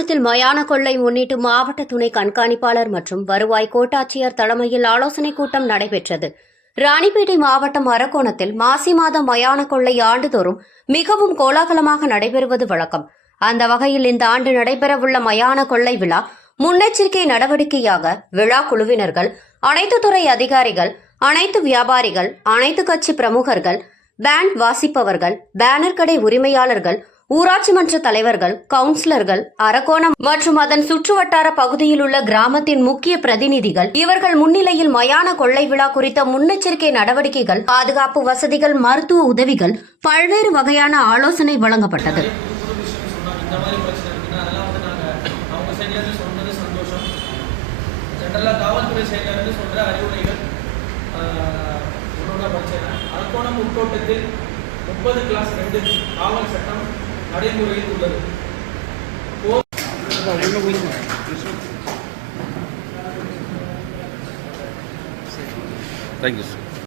மாகாணத்தில் மயான கொள்ளை முன்னிட்டு மாவட்ட துணை கண்காணிப்பாளர் மற்றும் வருவாய் கோட்டாட்சியர் தலைமையில் ஆலோசனைக் கூட்டம் நடைபெற்றது. ராணிப்பேட்டை மாவட்டம் அரக்கோணத்தில் மாசி மாத மயான கொள்ளை ஆண்டுதோறும் மிகவும் கோலாகலமாக நடைபெறுவது வழக்கம். அந்த வகையில் இந்த ஆண்டு நடைபெறவுள்ள மயான கொள்ளை விழா முன்னெச்சரிக்கை நடவடிக்கையாக விழா குழுவினர்கள் அனைத்து துறை அதிகாரிகள் அனைத்து வியாபாரிகள் அனைத்து கட்சி பிரமுகர்கள் பேண்ட் வாசிப்பவர்கள் பேனர் கடை உரிமையாளர்கள் ஊராட்சி மன்ற தலைவர்கள் கவுன்சிலர்கள் அரக்கோணம் மற்றும் அதன் சுற்றுவட்டார பகுதியில் உள்ள கிராமத்தின் முக்கிய பிரதிநிதிகள் இவர்கள் முன்னிலையில் மயான கொள்ளை விழா குறித்த முன்னெச்சரிக்கை நடவடிக்கைகள் பாதுகாப்பு வசதிகள் மருத்துவ உதவிகள் பல்வேறு வகையான ஆலோசனை வழங்கப்பட்டது. முப்பது கிளாஸ் ரெண்டு காவல் சட்டம் நடைமுறையில் உள்ளது தேங்க்யூ சார்